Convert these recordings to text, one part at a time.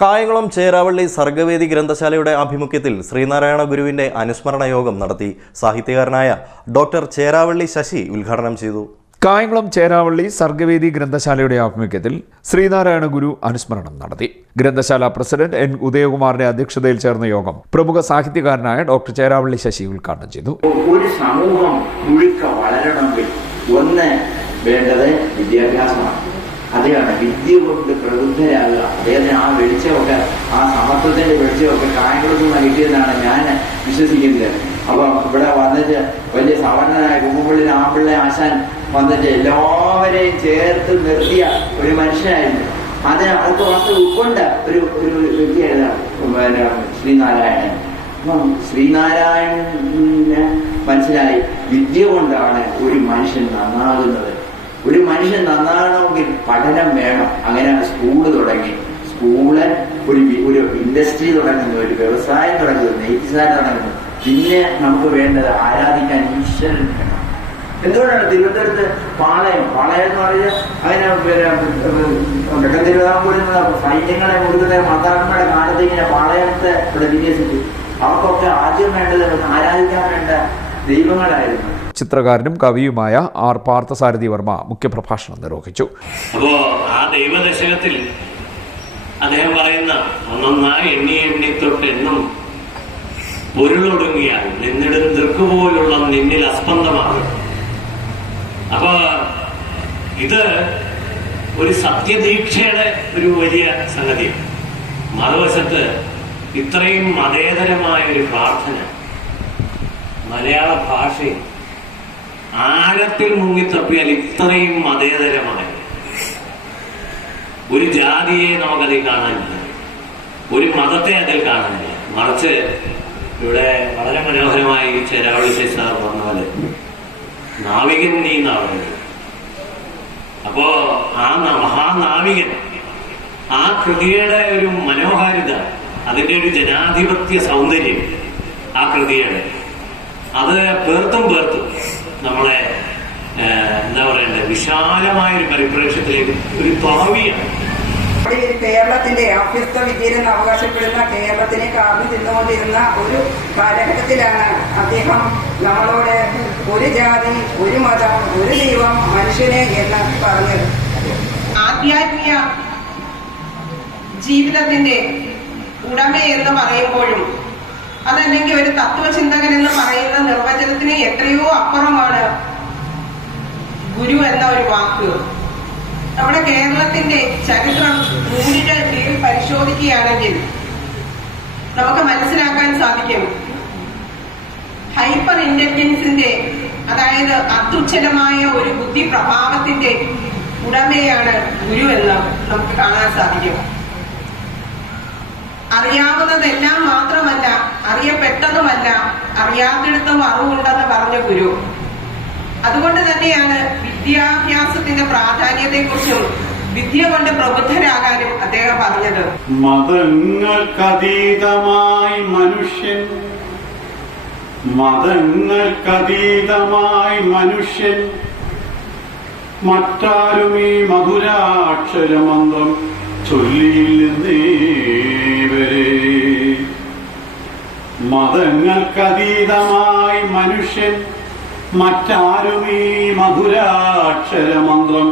കായംകുളം ചേരാവള്ളി സർഗവേദി ഗ്രന്ഥശാലയുടെ ആഭിമുഖ്യത്തിൽ ശ്രീനാരായണ ഗുരുവിന്റെ അനുസ്മരണ യോഗം നടത്തി. സാഹിത്യകാരനായ ഡോക്ടർ ചേരാവള്ളി ശശി ഉദ്ഘാടനം ചെയ്തു. കായംകുളം ചേരാവള്ളി സർഗവേദി ഗ്രന്ഥശാലയുടെ ആഭിമുഖ്യത്തിൽ ശ്രീനാരായണ ഗുരു അനുസ്മരണം നടത്തി. ഗ്രന്ഥശാല പ്രസിഡന്റ് എൻ ഉദയകുമാറിന്റെ അധ്യക്ഷതയിൽ ചേർന്ന യോഗം പ്രമുഖ സാഹിത്യകാരനായ ഡോക്ടർ ചേരാവള്ളി ശശി ഉദ്ഘാടനം ചെയ്തു. ഒരു സമൂഹം മുഴുക്ക വളരണമെങ്കിൽ ഒന്ന് വേണ്ടത് വിദ്യാഭ്യാസമാണ്. അതെയാണ് വിദ്യ കൊണ്ട് പ്രബുദ്ധരാകുക. അദ്ദേഹത്തിന് ആ വെളിച്ചമൊക്കെ, ആ സമത്വത്തിന്റെ വെളിച്ചമൊക്കെ കായംകുളത്ത് നിന്ന് കിട്ടിയെന്നാണ് ഞാൻ വിശ്വസിക്കുന്നത്. അപ്പൊ ഇവിടെ വന്നിട്ട് വലിയ സവർണനായ കുമ്പുള്ളിൽ ആമ്പിള്ള ആശാൻ വന്നിട്ട് എല്ലാവരെയും ചേർത്ത് നിർത്തിയ ഒരു മനുഷ്യനായിരുന്നു. അവർക്ക് വസ്തു ഉൾക്കൊണ്ട ഒരു വ്യക്തിയായിരുന്നു ശ്രീനാരായണൻ. അപ്പം ശ്രീനാരായണന് മനസ്സിലായി, വിദ്യ കൊണ്ടാണ് ഒരു മനുഷ്യൻ നന്നാകുന്നത്. ഒരു മനുഷ്യൻ നന്നാകണമെങ്കിൽ പഠനം വേണം. അങ്ങനെ സ്കൂള് തുടങ്ങി. സ്കൂള് ഒരു ഇൻഡസ്ട്രി തുടങ്ങുന്നു, ഒരു വ്യവസായം തുടങ്ങുന്നു, നെയ്ത്തുശാല തുടങ്ങുന്നു. പിന്നെ നമുക്ക് വേണ്ടത് ആരാധിക്കാൻ ഈശ്വരൻ വേണം. എന്തുകൊണ്ടാണ് തിരുവനന്തപുരത്ത് പാളയം എന്ന് പറഞ്ഞാൽ അങ്ങനെ തിരുവിതാംകൂറിൽ സൈന്യങ്ങളെ കൊടുക്കുന്ന മാതാക്കന്മാരുടെ കാലത്ത് ഇങ്ങനെ പാളയത്തെ ഇവിടെ വിന്യസിച്ചു. അവർക്കൊക്കെ ആദ്യം വേണ്ടത് ആരാധിക്കാൻ വേണ്ട ദൈവങ്ങളായിരുന്നു. ചിത്രകാരനും കവിയുമായ ആർ പാർത്ഥസാരഥി വർമ്മ മുഖ്യപ്രഭാഷണം നിർവഹിച്ചു. അപ്പോ ആ ദൈവദശകത്തിൽ അദ്ദേഹം പറയുന്ന ഒന്നൊന്നായി എണ്ണി തൊട്ട് എന്നും പൊരുളൊടുങ്ങിയാൽ നിന്നിടും ദൃക്കുപോലുള്ള നിന്നിൽ അസ്പന്ദമാകും. അപ്പൊ ഇത് ഒരു സത്യദീക്ഷയുടെ ഒരു വലിയ സംഗതിയാണ്. മറുവശത്ത് ഇത്രയും മതേതരമായ ഒരു പ്രാർത്ഥന മലയാള ഭാഷയിൽ ആഴത്തിൽ മുങ്ങിത്തപ്പിയാൽ ഇത്രയും മതേതരമായ ഒരു ജാതിയെ നമുക്കതിൽ കാണാനില്ല, ഒരു മതത്തെ അതിൽ കാണാനില്ല. മറിച്ച് ഇവിടെ വളരെ മനോഹരമായി ചേരാവള്ളി ശശി സാർ പറഞ്ഞ പോലെ നാവികൻ നീ നാവികൻ. അപ്പോ ആ മഹാനാവികൻ, ആ കൃതിയുടെ ഒരു മനോഹാരിത, അതിന്റെ ഒരു ജനാധിപത്യ സൗന്ദര്യം ആ കൃതിയുടെ, അത് പേർത്തും നമ്മളെ എന്താ പറയണ്ടേ, വിശാലമായൊരു പരിപ്രേക്ഷ്യത്തിലേക്ക് ഒരു തുറവിയാണ്. കേരളത്തിന്റെ അഭ്യസ്ത വിദ്യരെന്ന് അവകാശപ്പെടുന്ന കേരളത്തിനെ കാർന്നു തിന്നുകൊണ്ടിരുന്ന ഒരു കാലഘട്ടത്തിലാണ് അദ്ദേഹം നമ്മളോട് ഒരു ജാതി, ഒരു മതം, ഒരു ദൈവം, മനുഷ്യനെ എന്ന് പറഞ്ഞത്. ആധ്യാത്മിക ജീവിതത്തിന്റെ ഉടമ എന്ന് പറയുമ്പോഴും അതല്ലെങ്കിൽ ഒരു തത്വചിന്തകൻ എന്ന് പറയുന്ന നിർവചനത്തിന് എത്രയോ അപ്പുറമാണ് ഗുരു എന്ന ഒരു വാക്ക്. നമ്മുടെ കേരളത്തിന്റെ ചരിത്രം നൂലിന്റെ കീഴിൽ പരിശോധിക്കുകയാണെങ്കിൽ നമുക്ക് മനസ്സിലാക്കാൻ സാധിക്കും, ഹൈപ്പർ ഇന്റലിജൻസിന്റെ, അതായത് അത്യുജ്വലമായ ഒരു ബുദ്ധി പ്രഭാവത്തിന്റെ ഉടമയാണ് ഗുരു എന്ന് നമുക്ക് കാണാൻ സാധിക്കും. അറിയാവുന്നതെല്ലാം മാത്രമല്ല, അറിയപ്പെട്ടതുമല്ല, അറിയാത്തിടത്തും അറിവുണ്ടെന്ന് പറഞ്ഞ ഗുരു. അതുകൊണ്ട് തന്നെയാണ് വിദ്യാഭ്യാസത്തിന്റെ പ്രാധാന്യത്തെക്കുറിച്ചും വിദ്യ കൊണ്ട് പ്രബുദ്ധരാകാനും അദ്ദേഹം പറഞ്ഞത്. മതങ്ങൾക്കതീതമായി മനുഷ്യൻ മറ്റാരും ഈ മധുരാക്ഷരമന്ത്രം ചൊല്ലിയില്ലെന്നേവരെ. മതങ്ങൾക്കതീതമായി മനുഷ്യൻ മറ്റാരും ഈ മധുരാക്ഷരമന്ത്രം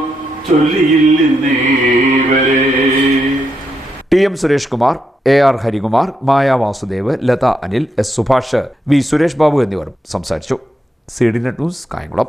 ചൊല്ലിയില്ലെന്നേവരെ. ടി.എം. സുരേഷ് കുമാർ, എ.ആർ. ഹരികുമാർ, മായ വാസുദേവ്, ലത അനിൽ, എസ്. സുഭാഷ്, വി. സുരേഷ് ബാബു എന്നിവർ സംസാരിച്ചു. CD net news, Kayamkulam.